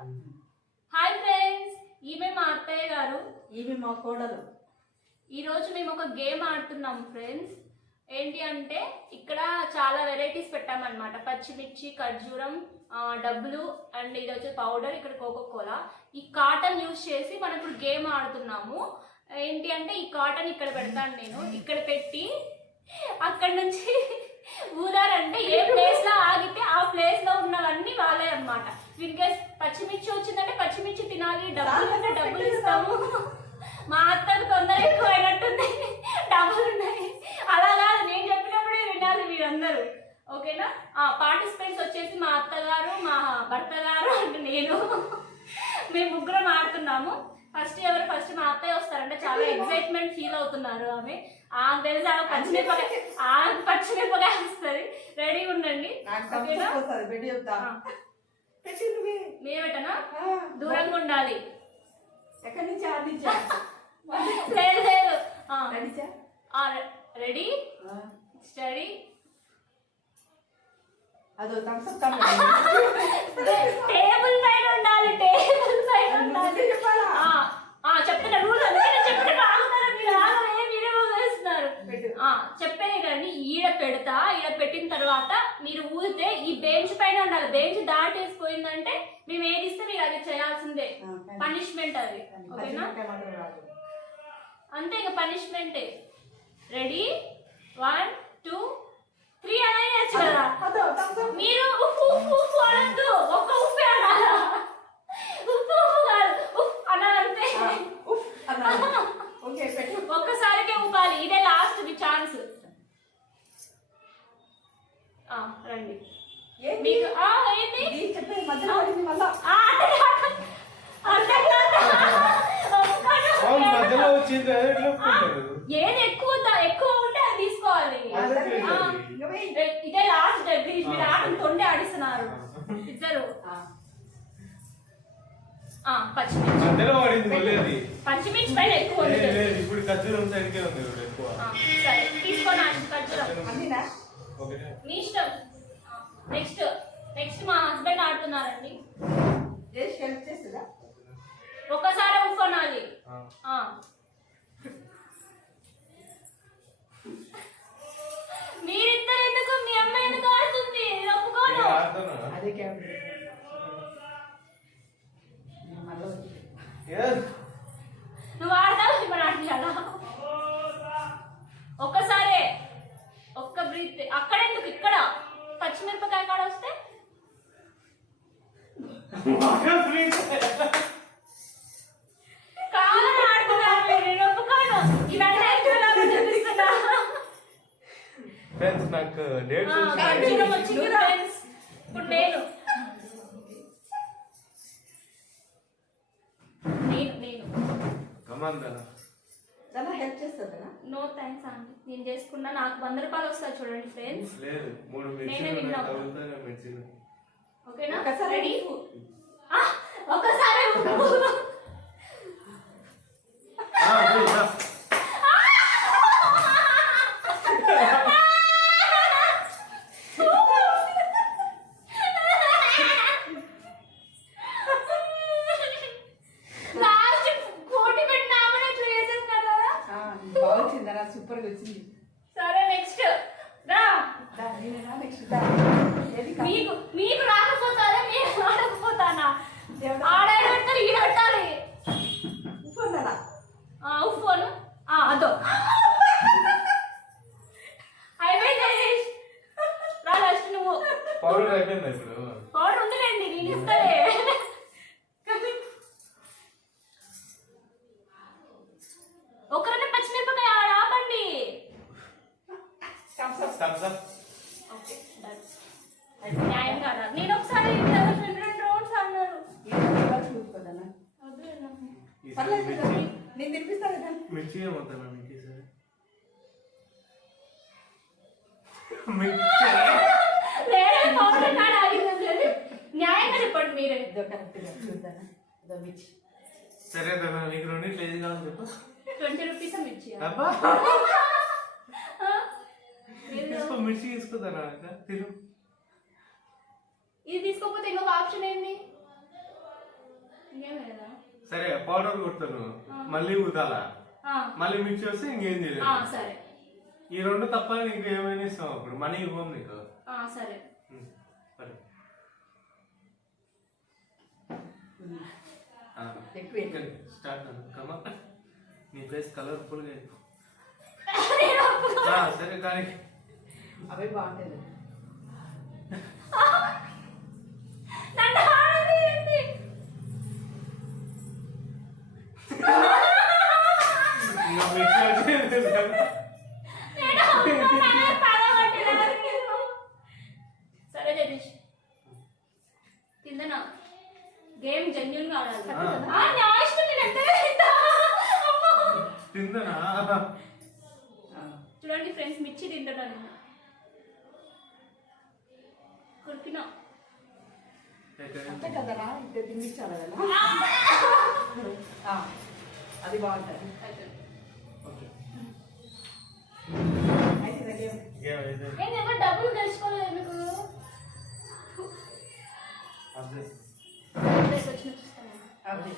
Hi friends, ఈమె మా అత్తయ్య గారు, ఈమె మా కోడలు. ఈరోజు మేము ఒక గేమ్ ఆడుతున్నాం ఫ్రెండ్స్. ఏంటి అంటే ఇక్కడ చాలా వెరైటీస్ పెట్టామన్నమాట. పచ్చిమిర్చి, ఖర్జూరం, డబ్బులు అండ్ ఇది వచ్చి పౌడర్, ఇక్కడ కోకోకోలా. ఈ కాటన్ యూజ్ చేసి మనం ఇప్పుడు గేమ్ ఆడుతున్నాము. ఏంటి అంటే ఈ కాటన్ ఇక్కడ పెడతాను నేను. ఇక్కడ పెట్టి అక్కడ నుంచి ఊదారంటే ఏ ప్లేస్ లో ఆగితే ఆ ప్లేస్ లో ఉన్నవన్నీ వాళ్ళే అన్నమాట. ఇన్ కేస్ పచ్చిమిర్చి వచ్చిందంటే పచ్చిమిర్చి తినాలి, డబ్బులు అంటే డబ్బులు ఇస్తాము. మా అత్తకు తొందర ఎక్కువ అయినట్టుంది, డబ్బులు ఉన్నాయి. అలాగా నేను చెప్పినప్పుడే వినాలి మీరందరూ, ఓకేనా? పార్టిసిపెంట్స్ వచ్చేసి మా అత్తగారు, మా భర్త గారు అండ్ నేను, మేము ముగ్గురం ఆడుతున్నాము. ఫస్ట్ మా అత్తయ్య వస్తారంటే చాలా ఎక్సైట్మెంట్ ఫీల్ అవుతున్నారు. ఆమె తెలిసి పచ్చిమిరపకాయ వస్తుంది. రెడీగా ఉండండి, మేమేటనా దూరంగా ఉండాలి. ఎక్కడి నుంచి ఆడించా? లేదు లేదు, రెడీ స్టడీ. అదో టేబుల్ పైన ఉండాలి, టేబుల్ పైన ఉండాలి. చెప్తున్నా రూల్, చెప్పిన మీరే వేస్తున్నారు. చెప్పేది కానీ ఈడ పెడతా, ఈడ పెట్టిన తర్వాత మీరు ఊదితే ఈ బెంచ్ పైన ఉండాలి. బెంచ్ దాటేసిపోయిందంటే మేము ఏది ఇస్తే మీరు అది చేయాల్సిందే, పనిష్మెంట్ అది, ఓకేనా? అంతే, ఇంకా పనిష్మెంటే. రెడీ 1 2 3 అనేయచ్చు కదా. మీరు ఉప్పు ఉప్పు ఉప్పు అనద్దు, ఒక్క ఉప్పే అనాలా. ఉప్పు ఉప్పు కాదు, ఉప్పు అనాలంతే. ఒక్కసారికే ఊపాలి. ఇదే లాస్ట్ మీ ఛాన్స్. రండి మీకు ఏది ఎక్కువ ఉంటే అది తీసుకోవాలి. ఇదే లాస్ట్ దగ్గర మీరు ఆటలు తొండి ఆడిస్తున్నారు ఇద్దరు. పచ్చిమిర్చి పైన ఎక్కువ సరే తీసుకోండి ఖర్జూరం, మీ ఇష్టం. నెక్స్ట్ మా హస్బెండ్ ఆడుతున్నారండి. ఒక్కసారి ఉప్పు అనాలి. మీరిద్దరు ఎందుకు, మీ అమ్మాయి ఎందుకు ఆడుతుంది? ఒప్పుకోను. నువ్వు ఆడతావు, ఇప్పుడు ఆడియాలా? ఒక్కసారే, ఒక్క బ్రీత్. అక్కడెందుకు, ఇక్కడ పచ్చిమిరపకాయ కాడ వస్తే కావాలని ఆడుతున్నారు మీరు. నేను ఒప్పుకోను. ఇవన్నీ చూపిస్తున్నా. ఇప్పుడు నేను హెల్ప్ చేస్తుందా? నో థ్యాంక్స్ అండి, నేను చేసుకున్నా. నాకు 100 రూపాయలు వస్తాయి చూడండి ఫ్రెండ్స్. నేనే విన్నా, ఓకేనా? రెడీ? ఒకసారి సూపర్ గా వచ్చింది. సరే నెక్స్ట్ రా. మీకు రాకపోతారా? మీరు ఆడకపోతానా? ఆడాడు ఈడ పెట్టాలి. ఉప్పు ఉండాలా? ఉప్పు అదో అయిపోయింది. రా లాస్ట్ నువ్వు. పౌడర్ అయిపోయింది. ఇప్పుడు పౌడర్ ఉందిలేండి, నేను ఇస్తాలే. ఒకరన్నా పచ్చిమిరపకాయ ఆపండి. న్యాయం కాదా? నేను ఒకసారి 2 రౌండ్స్ అన్నారు. నేను తినిపిస్తాను కదా. న్యాయంగా చెప్పండి మీరే. సరే నీకు 2 లేదు కావాలి చెప్పు. 20 రూపీస్ మిర్చి. మిర్చి తీసుకుంటారా? ఇది తీసుకోకపోతే ఇంకొక ఆప్షన్ ఏంది? సరే పౌడర్ కొడతాను మళ్ళీ ఊదాలా ఆ, మళ్ళీ మిక్స్ చేస్తే ఇంకేం ఆ, చేయలేదు సరే ఈ రెండు తప్ప నీకు ఏమైనా ఇస్తాం అప్పుడు మనీ ఇవ్వం నీకు ఆ, సరే సరే ఎక్కువ స్టార్ట్ కమా నీ ఫేస్ కలర్ఫుల్ గా అయిపో. నేను ఒప్పుకో. సరే కానీ అవి బాగుంటాయి నన్ను ఆడనీయండి. ఇంకా మిక్స్ వచ్చేది నేను ఒప్పుకోను, పగబట్టినారు మీరు. సరే జగదీష్ తిందనా గేమ్ జెన్యున్ గా ఆడాలి నా ఇష్టం, నేను ఎంత తిందనా చూడండి ఫ్రెండ్స్, మిర్చి తింటాను కొరికినా. అంతే కదరా ఇద్దరు తినిపించాలి కదా అది బాగుంటుంది ఓకే అయితే ఇదే నేను ఎవరు డబ్బులు గెలుచుకోలేదు ఎందుకు అదే వచ్చిన చూస్తాను. అదే